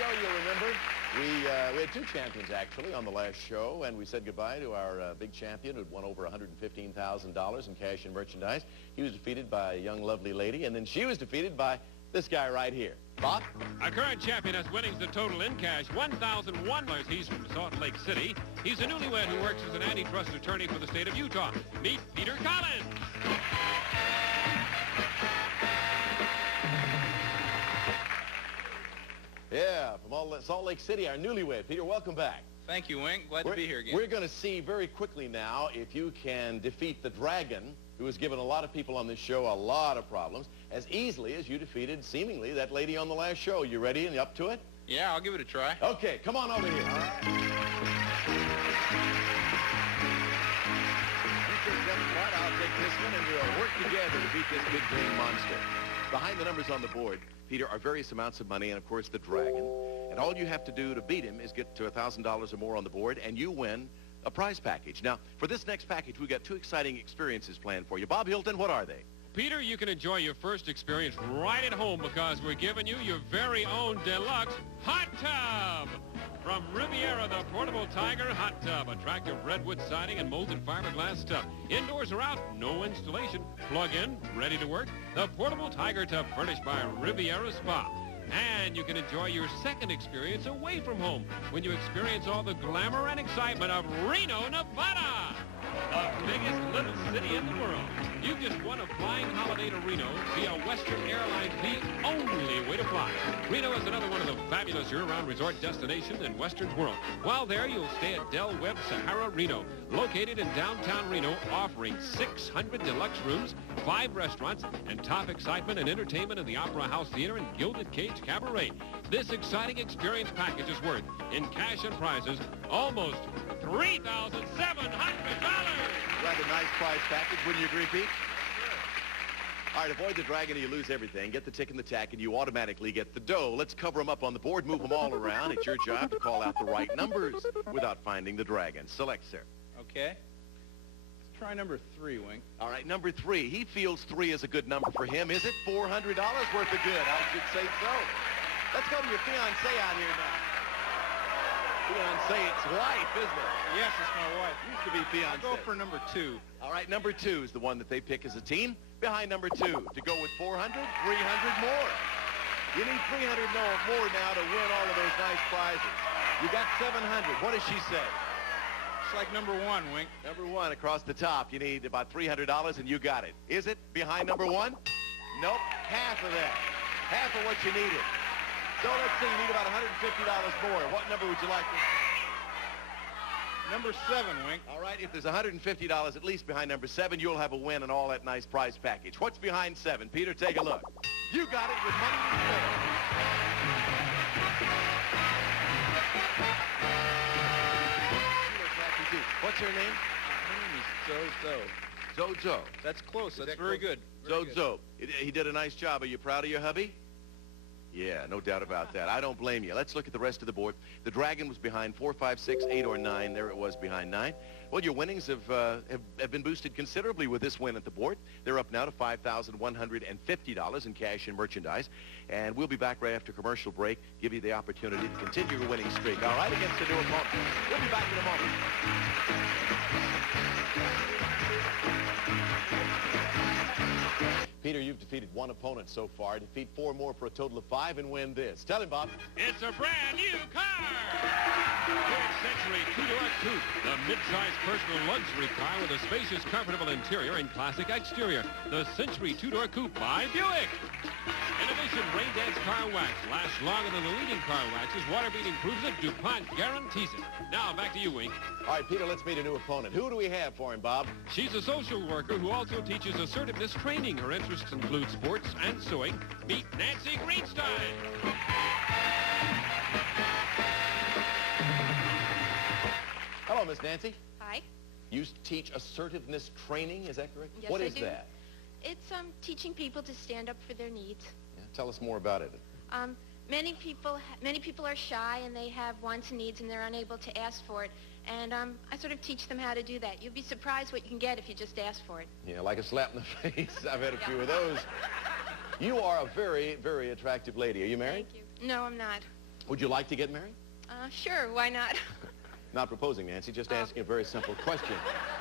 show, you'll remember, we had two champions, actually, on the last show, and we said goodbye to our big champion who had won over $115,000 in cash and merchandise. He was defeated by a young, lovely lady, and then she was defeated by this guy right here. Bob? Our current champion has winnings the total in cash, $1,001. He's from Salt Lake City. He's a newlywed who works as an antitrust attorney for the state of Utah. Meet Peter Collins. Yeah, from Salt Lake City, our newlywed. Peter, welcome back. Thank you, Wink. Glad to be here again. We're going to see very quickly now if you can defeat the Dragon, who has given a lot of people on this show a lot of problems, as easily as you defeated, seemingly, that lady on the last show. You ready and up to it? Yeah, I'll give it a try. Okay, come on over here. All right. You take that part, I'll take this one, and we'll work together to beat this big green monster. Behind the numbers on the board, Peter, are various amounts of money and, of course, the Dragon. And all you have to do to beat him is get to $1,000 or more on the board, and you win a prize package. Now, for this next package, we've got two exciting experiences planned for you. Bob Hilton, what are they? Peter, you can enjoy your first experience right at home because we're giving you your very own deluxe hot tub. From Riviera, the portable Tiger hot tub. Attractive redwood siding and molded fiberglass tub. Indoors or out, no installation. Plug in, ready to work. The portable Tiger tub furnished by Riviera Spa. And you can enjoy your second experience away from home when you experience all the glamour and excitement of Reno, Nevada. The biggest little city in the world. You just won a flying holiday to Reno via Western Airlines, the only way to fly. Reno is another one of the fabulous year-round resort destinations in Western's world. While there, you'll stay at Del Webb Sahara Reno, located in downtown Reno, offering 600 deluxe rooms, 5 restaurants, and top excitement and entertainment in the Opera House Theater and Gilded Cage Cabaret. This exciting experience package is worth, in cash and prizes, almost $3,700. Rather nice prize package, wouldn't you agree, Pete? All right, avoid the Dragon or you lose everything. Get the tick and the tack and you automatically get the dough. Let's cover them up on the board, move them all around. It's your job to call out the right numbers without finding the Dragon. Select, sir. Okay. Let's try number 3, Wink. All right, number 3. He feels 3 is a good number for him. Is it $400 worth of good? I should say so. Let's go to your fiancé out here now. Fiancé, it's wife, isn't it? Yes, it's my wife. Used to be fiancé. I'll go for number 2. All right, number 2 is the one that they pick as a team. Behind number 2, to go with 400, 300 more. You need 300 more now to win all of those nice prizes. You got 700. What does she say? It's like number 1, Wink. Number 1 across the top. You need about $300, and you got it. Is it behind number 1? Nope, half of that. Half of what you needed. So let's see, you need about $150 more. What number would you like? Number 7, Wink. All right, if there's $150 at least behind number 7, you'll have a win and all that nice prize package. What's behind 7? Peter, take a look. You got it with money to spare. What's her name? Her name is Zozo. Zozo. That's close. That's very good. Zozo. He did a nice job. Are you proud of your hubby? Yeah, no doubt about that. I don't blame you. Let's look at the rest of the board. The Dragon was behind 4, 5, 6, 8, or 9. There it was behind 9. Well, your winnings have been boosted considerably with this win at the board. They're up now to $5,150 in cash and merchandise. And we'll be back right after commercial break, give you the opportunity to continue your winning streak. All right, against the new opponent. We'll be back in a moment. Peter, you've defeated 1 opponent so far. Defeat 4 more for a total of 5 and win this. Tell him, Bob. It's a brand new car. Ford Century 2-door coupe, the mid-size personal luxury car with a spacious, comfortable interior and classic exterior. The Century 2-door coupe by Buick. In addition, Rain Dance Car Wax lasts longer than the leading car waxes. Water-beating proves it. DuPont guarantees it. Now, back to you, Wink. All right, Peter, let's meet a new opponent. Who do we have for him, Bob? She's a social worker who also teaches assertiveness training. Her interests include sports and sewing. Meet Nancy Greenstein. Hello, Miss Nancy. Hi. You teach assertiveness training, is that correct? Yes, What I is do. that? It's teaching people to stand up for their needs. Yeah, tell us more about it. Many people are shy and they have wants and needs and they're unable to ask for it. And I sort of teach them how to do that. You'll be surprised what you can get if you just ask for it. Yeah, like a slap in the face. I've had a few of those. You are a very, very attractive lady. Are you married? Thank you. No, I'm not. Would you like to get married? Sure, why not? Not proposing, Nancy, just asking a very simple question.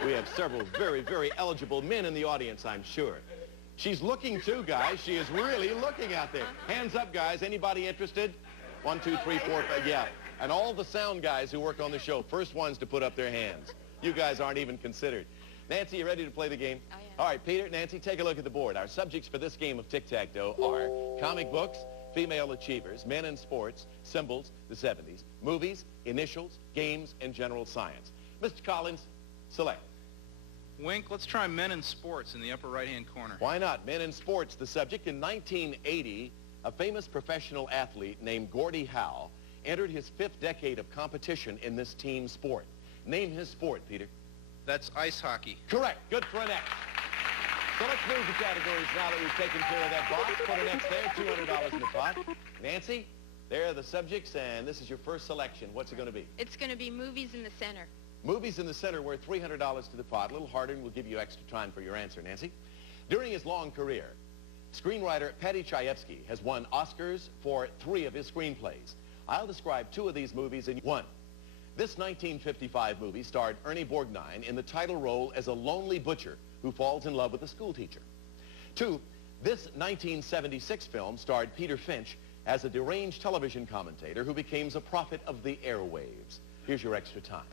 We have several very, very eligible men in the audience, I'm sure. She's looking too, guys. She is really looking out there. Hands up, guys. Anybody interested? 1, 2, 3, 4, 5, yeah. And all the sound guys who work on the show, first ones to put up their hands. You guys aren't even considered. Nancy, you ready to play the game? I am. All right, Peter, Nancy, take a look at the board. Our subjects for this game of tic-tac-toe are comic books, female achievers, men in sports, symbols, the 70s, movies, initials, games, and general science. Mr. Collins, select. Wink, let's try men in sports in the upper right-hand corner. Why not? Men in sports, the subject. In 1980, a famous professional athlete named Gordie Howe entered his 5th decade of competition in this team sport. Name his sport, Peter. That's ice hockey. Correct. Good for an X. So let's move the categories now that we've taken care of that box. Put an X there, $200 in the pot. Nancy, there are the subjects, and this is your first selection. What's it going to be? It's going to be movies in the center. Movies in the center worth $300 to the pot. A little harder, and we'll give you extra time for your answer, Nancy. During his long career, screenwriter Paddy Chayefsky has won Oscars for 3 of his screenplays. I'll describe 2 of these movies in 1. This 1955 movie starred Ernie Borgnine in the title role as a lonely butcher who falls in love with a schoolteacher. 2, this 1976 film starred Peter Finch as a deranged television commentator who becomes a prophet of the airwaves. Here's your extra time.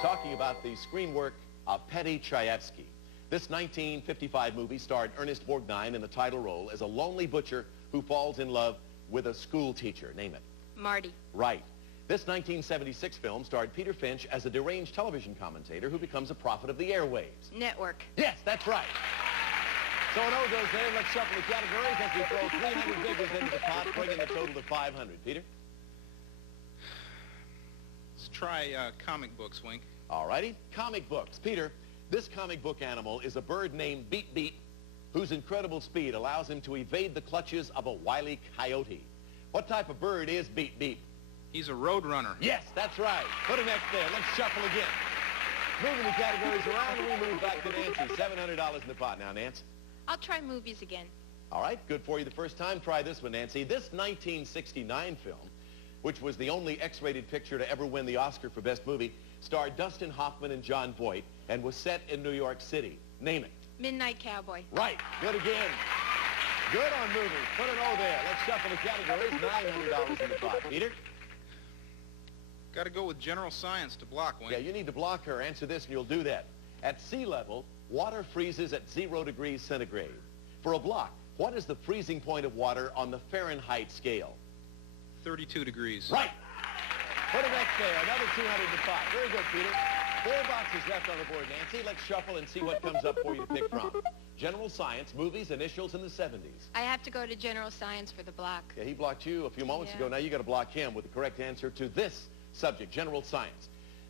Talking about the screen work of Paddy Chayefsky. This 1955 movie starred Ernest Borgnine in the title role as a lonely butcher who falls in love with a school teacher. Name it. Marty. Right. This 1976 film starred Peter Finch as a deranged television commentator who becomes a prophet of the airwaves. Network. Yes, that's right. So an O goes there. Let's shuffle the categories as we throw 300 figures into the pot, bringing the total to 500. Peter? Let's try comic books, Wink. All righty. Comic books. Peter, this comic book animal is a bird named Beep Beep, whose incredible speed allows him to evade the clutches of a wily coyote. What type of bird is Beep Beep? He's a road runner. Yes, that's right. Put an X there. Let's shuffle again. Moving the categories around, we move back to Nancy. $700 in the pot now, Nance. I'll try movies again. All right, good for you the first time. Try this one, Nancy. This 1969 film, which was the only X-rated picture to ever win the Oscar for Best Movie, starred Dustin Hoffman and Jon Voight and was set in New York City. Name it. Midnight Cowboy. Right. Good again. Good on movies. Put an O there. Let's shuffle the categories. $900 in the pot. Peter? Got to go with general science to block, Wink. Yeah, you need to block her. Answer this and you'll do that. At sea level, water freezes at 0 degrees centigrade. For a block, what is the freezing point of water on the Fahrenheit scale? 32 degrees. Right. Put an X there. Another 200 in the pot. Very good, Peter. 4 boxes left on the board, Nancy. Let's shuffle and see what comes up for you to pick from. General science, movies, initials in the 70s. I have to go to general science for the block. Yeah, he blocked you a few moments ago. Now you got to block him with the correct answer to this subject, general science.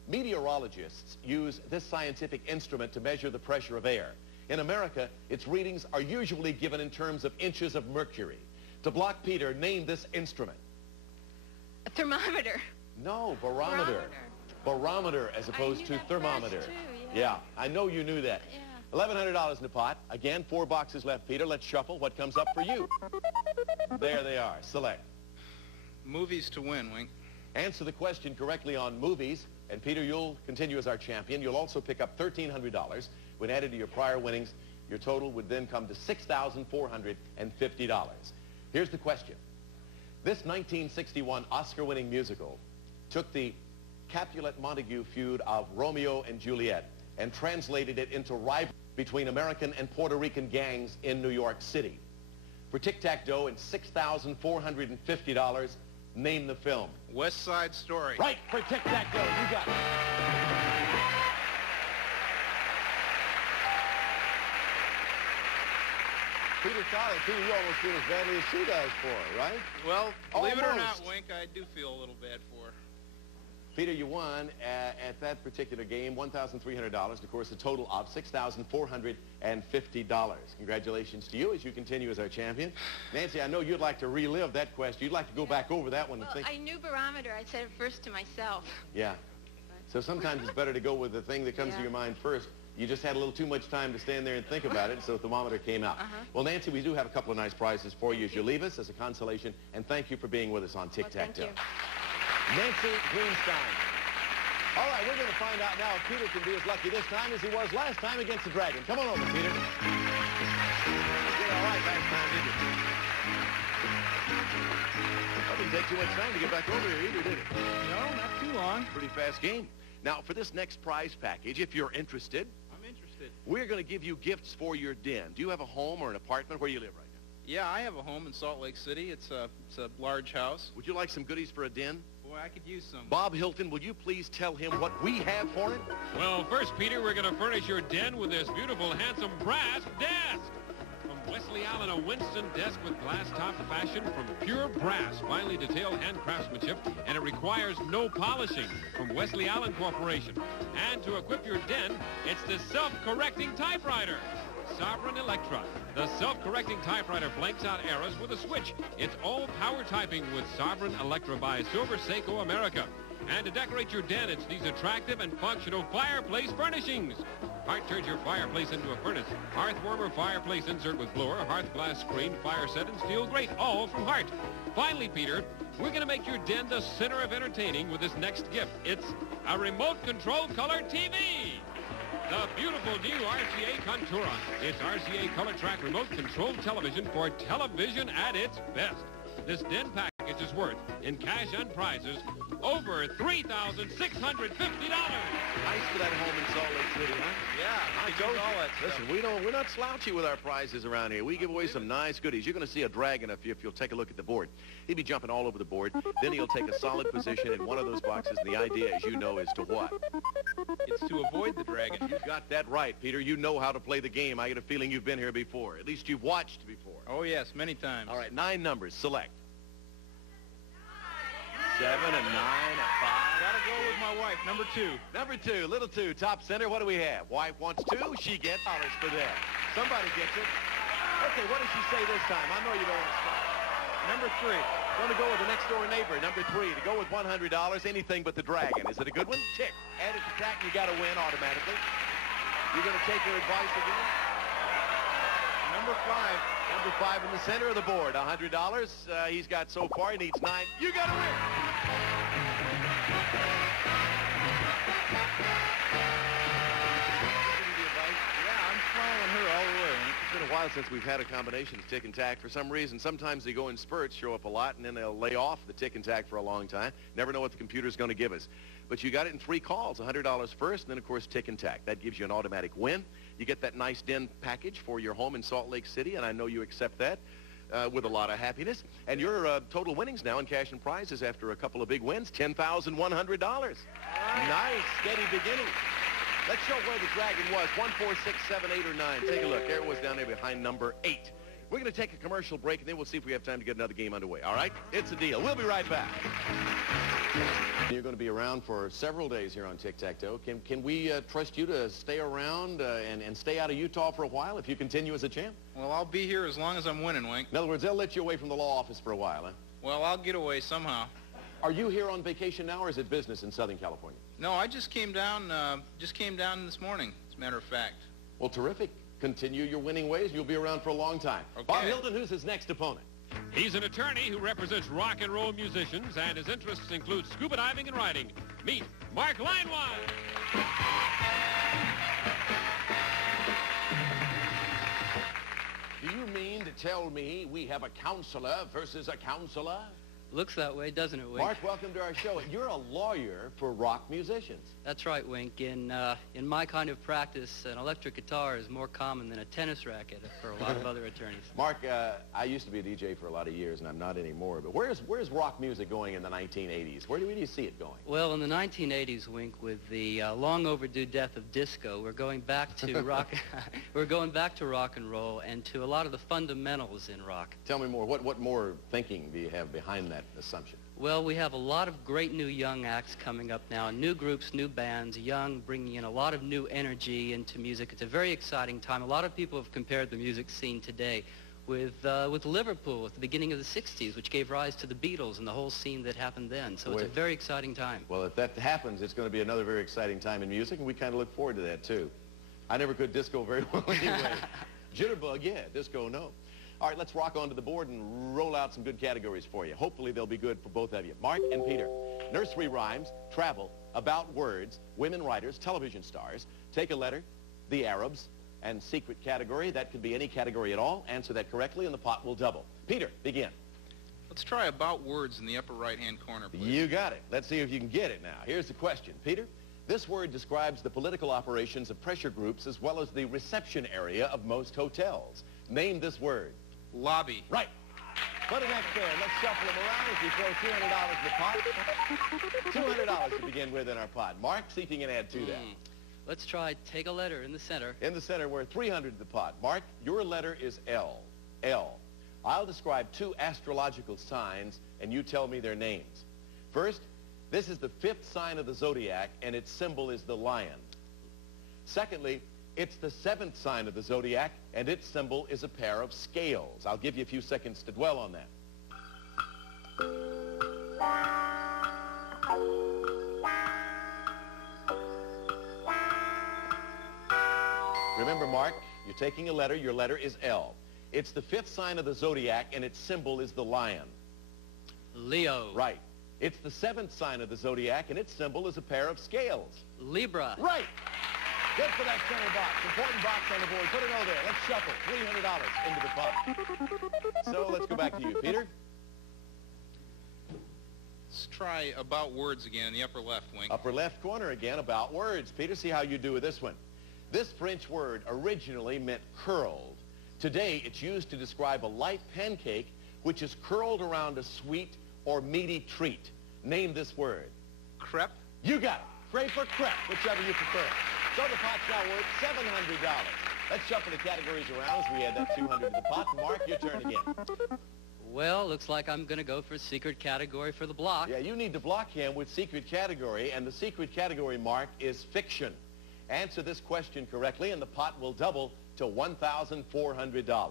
Meteorologists use this scientific instrument to measure the pressure of air. In America, its readings are usually given in terms of inches of mercury. To block Peter, name this instrument. A thermometer. No, barometer. Barometer as opposed to thermometer. Too, yeah, I know you knew that. Yeah. $1,100 in the pot. Again, 4 boxes left, Peter. Let's shuffle. What comes up for you? There they are. Select. Movies to win, Wink. Answer the question correctly on movies, and Peter, you'll continue as our champion. You'll also pick up $1,300. When added to your prior winnings, your total would then come to $6,450. Here's the question. This 1961 Oscar-winning musical took the Capulet-Montague feud of Romeo and Juliet and translated it into rivalry between American and Puerto Rican gangs in New York City. For tic-tac-toe and $6,450, name the film. West Side Story. Right, for tic-tac-toe. You got it. Peter Collins, Peter, you almost feel as badly as she does for her, right? Well, believe it or not, Almost. Wink, I do feel a little bad for her. Peter, you won at that particular game $1,300. Of course, a total of $6,450. Congratulations to you as you continue as our champion. Nancy, I know you'd like to relive that question. You'd like to go back over that one and Well, think. I knew barometer. I said it first to myself. Yeah. So sometimes it's better to go with the thing that comes to your mind first. You just had a little too much time to stand there and think about it, so the thermometer came out. Well, Nancy, we do have a couple of nice prizes for you as you leave us as a consolation, and thank you for being with us on Tic-Tac-Toe. Well, thank Nancy Greenstein. All right, we're going to find out now if Peter can be as lucky this time as he was last time against the Dragon. Come on over, Peter. You did all right last time, did you? That didn't take too much time to get back over here either, did it? No, not too long. Pretty fast game. Now, for this next prize package, if you're interested, we're going to give you gifts for your den. Do you have a home or an apartment? Where do you live right now? Yeah, I have a home in Salt Lake City. It's a large house. Would you like some goodies for a den? Boy, I could use some. Bob Hilton, will you please tell him what we have for him? Well, first, Peter, we're going to furnish your den with this beautiful, handsome brass desk. From Wesley Allen, a Winston desk with glass-top fashion from pure brass, finely detailed hand craftsmanship, and it requires no polishing from Wesley Allen Corporation. And to equip your den, it's the self-correcting typewriter. Sovereign Electra. The self-correcting typewriter blanks out errors with a switch. It's all power typing with Sovereign Electra by Silver Seiko America. And to decorate your den, it's these attractive and functional fireplace furnishings. Hart turns your fireplace into a furnace. Hearth warmer fireplace insert with blower, hearth glass screen, fire set, and steel grate, all from Hart. Finally, Peter, we're going to make your den the center of entertaining with this next gift. It's a remote control color TV. The beautiful new RCA Contura. It's RCA Color Track remote control television for television at its best. This den package is worth, in cash and prizes, over $3,650. Nice for that home in Salt Lake City, huh? Yeah, I told you. Listen, we're not slouchy with our prizes around here. We give away some nice goodies. You're going to see a Dragon if you'll take a look at the board. He'll be jumping all over the board. Then he'll take a solid position in one of those boxes. And the idea, as you know, is to what? It's to avoid the Dragon. You got that right, Peter. You know how to play the game. I get a feeling you've been here before. At least you've watched before. Oh, yes, many times. All right, 9 numbers. Select. 7, a 9, a 5. Gotta go with my wife, number 2. Number 2, little 2, top center. What do we have? Wife wants 2. She gets dollars for that. Somebody gets it. Okay, what does she say this time? I know you don't want to stop. Number 3. Going to go with the next door neighbor. Number 3, to go with $100. Anything but the Dragon. Is it a good one? Tick. Add it to tack, you got to win automatically. You're going to take her advice again? Number 5. Number 5 in the center of the board. $100. He's got so far. He needs 9. You got to win. It's been a while since we've had a combination of tick and tack. For some reason, sometimes they go in spurts, show up a lot, and then they'll lay off the tick and tack for a long time. Never know what the computer's going to give us. But you got it in 3 calls, $100 first, and then, of course, tick and tack. That gives you an automatic win. You get that nice den package for your home in Salt Lake City, and I know you accept that with a lot of happiness. And your total winnings now in cash and prizes after a couple of big wins, $10,100. Nice, steady beginning. Let's show where the Dragon was. 1, 4, 6, 7, 8, or 9. Take a look. There it was down there behind number 8. We're going to take a commercial break, and then we'll see if we have time to get another game underway. All right? It's a deal. We'll be right back. You're going to be around for several days here on Tic-Tac-Toe. Can we trust you to stay around and stay out of Utah for a while if you continue as a champ? Well, I'll be here as long as I'm winning, Wink. In other words, they'll let you away from the law office for a while, huh? Well, I'll get away somehow. Are you here on vacation now, or is it business in Southern California? No, I just came down this morning, as a matter of fact. Well, terrific. Continue your winning ways. You'll be around for a long time. Okay. Bob Hilton, who's his next opponent? He's an attorney who represents rock and roll musicians, and his interests include scuba diving and riding. Meet Mark Linewine. Do you mean to tell me we have a counselor versus a counselor? Looks that way, doesn't it, Wink? Mark, welcome to our show. You're a lawyer for rock musicians. That's right, Wink. In my kind of practice, an electric guitar is more common than a tennis racket for a lot of other attorneys. Mark, I used to be a DJ for a lot of years, and I'm not anymore. But where's rock music going in the 1980s? Where do you see it going? Well, in the 1980s, Wink, with the long overdue death of disco, we're going back to rock. We're going back to rock and roll and to a lot of the fundamentals in rock. Tell me more. What more thinking do you have behind that assumption? Well, we have a lot of great new young acts coming up now, new groups, new bands, young, bringing in a lot of new energy into music. It's a very exciting time. A lot of people have compared the music scene today with Liverpool at the beginning of the 60s, which gave rise to the Beatles and the whole scene that happened then. So it's a very exciting time. Well, if that happens, it's going to be another very exciting time in music, and we kind of look forward to that, too. I never could disco very well anyway. Jitterbug, yeah. Disco, no. All right, let's rock onto the board and roll out some good categories for you. Hopefully, they'll be good for both of you. Mark and Peter. Nursery rhymes, travel, about words, women writers, television stars. Take a letter, the Arabs, and secret category. That could be any category at all. Answer that correctly, and the pot will double. Peter, begin. Let's try about words in the upper right-hand corner, please. You got it. Let's see if you can get it now. Here's the question. Peter, this word describes the political operations of pressure groups as well as the reception area of most hotels. Name this word. Lobby. Right. Put an X there. Let's shuffle them around as we throw $200 in the pot. $200 to begin with in our pot. Mark, see if you can add to that. Let's try take a letter in the center. In the center, we're $300 in the pot. Mark, your letter is L. L. I'll describe two astrological signs, and you tell me their names. First, this is the 5th sign of the zodiac, and its symbol is the lion. Secondly, it's the 7th sign of the zodiac, and its symbol is a pair of scales. I'll give you a few seconds to dwell on that. Remember, Mark, you're taking a letter. Your letter is L. It's the 5th sign of the zodiac, and its symbol is the lion. Leo. Right. It's the 7th sign of the zodiac, and its symbol is a pair of scales. Libra. Right. Good for that center box. Important box on the board. Put an O there. Let's shuffle. $300 into the pot. So let's go back to you, Peter. Let's try about words again in the upper left, Wink. Upper left corner again, about words. Peter, see how you do with this one. This French word originally meant curled. Today, it's used to describe a light pancake which is curled around a sweet or meaty treat. Name this word. Crepe. You got it. Crepe or crepe, whichever you prefer. So the pot's now worth $700. Let's shuffle the categories around as we add that $200 to the pot. Mark, your turn again. Well, looks like I'm going to go for secret category for the block. Yeah, you need to block him with secret category, and the secret category, Mark, is fiction. Answer this question correctly, and the pot will double to $1,400.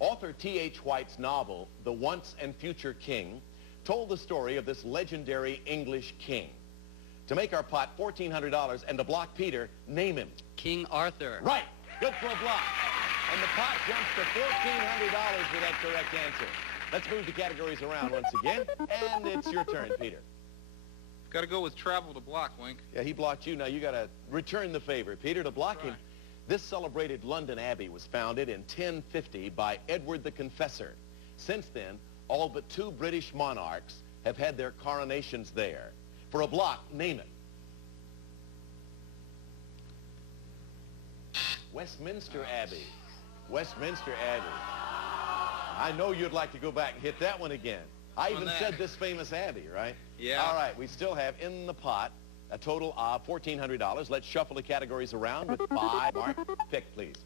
Author T.H. White's novel, The Once and Future King, told the story of this legendary English king. To make our pot $1,400 and to block Peter, name him. King Arthur. Right. Good for a block. And the pot jumps to $1,400 for that correct answer. Let's move the categories around once again, and it's your turn, Peter. Got to go with travel to block, Wink. Yeah, he blocked you. Now you got to return the favor. Peter, to block him. This celebrated London Abbey was founded in 1050 by Edward the Confessor. Since then, all but 2 British monarchs have had their coronations there. For a block, name it. Westminster Abbey. Westminster Abbey. I know you'd like to go back and hit that one again. I even said this famous Abbey, right? Yeah. All right, we still have in the pot a total of $1,400. Let's shuffle the categories around with 5. Mark, pick, please.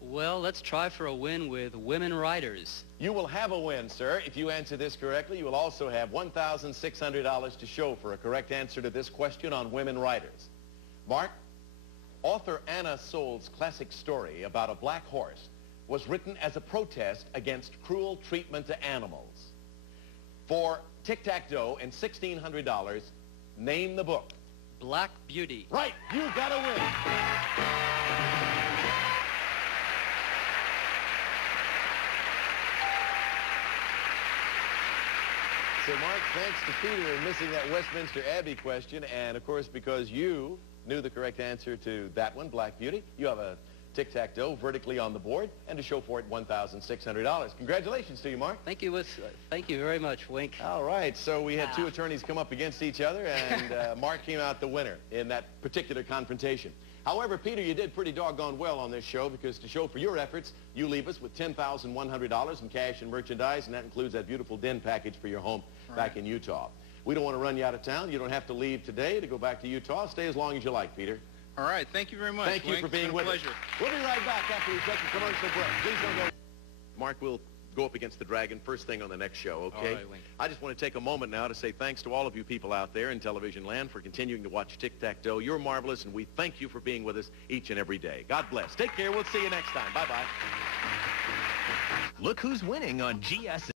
Well, let's try for a win with women writers. You will have a win, sir. If you answer this correctly, you will also have $1,600 to show for a correct answer to this question on women writers. Mark, author Anna Soul's classic story about a black horse was written as a protest against cruel treatment to animals. For tic-tac-toe and $1,600, name the book. Black Beauty. Right. You got to win. So, Mark, thanks to Peter in missing that Westminster Abbey question, and, of course, because you knew the correct answer to that one, Black Beauty, you have a tic-tac-toe vertically on the board, and to show for it, $1,600. Congratulations to you, Mark. Thank you very much, Wink. All right, so we had 2 attorneys come up against each other, and Mark came out the winner in that particular confrontation. However, Peter, you did pretty doggone well on this show, because to show for your efforts, you leave us with $10,100 in cash and merchandise, and that includes that beautiful den package for your home back in Utah. We don't want to run you out of town. You don't have to leave today to go back to Utah. Stay as long as you like, Peter. All right. Thank you very much, Thank you for being with us. We'll be right back after we take a commercial break. Please don't go. Mark, we'll go up against the Dragon first thing on the next show, okay? All right, Wink. I just want to take a moment now to say thanks to all of you people out there in television land for continuing to watch Tic-Tac-Toe. You're marvelous, and we thank you for being with us each and every day. God bless. Take care. We'll see you next time. Bye-bye. Look who's winning on GSM.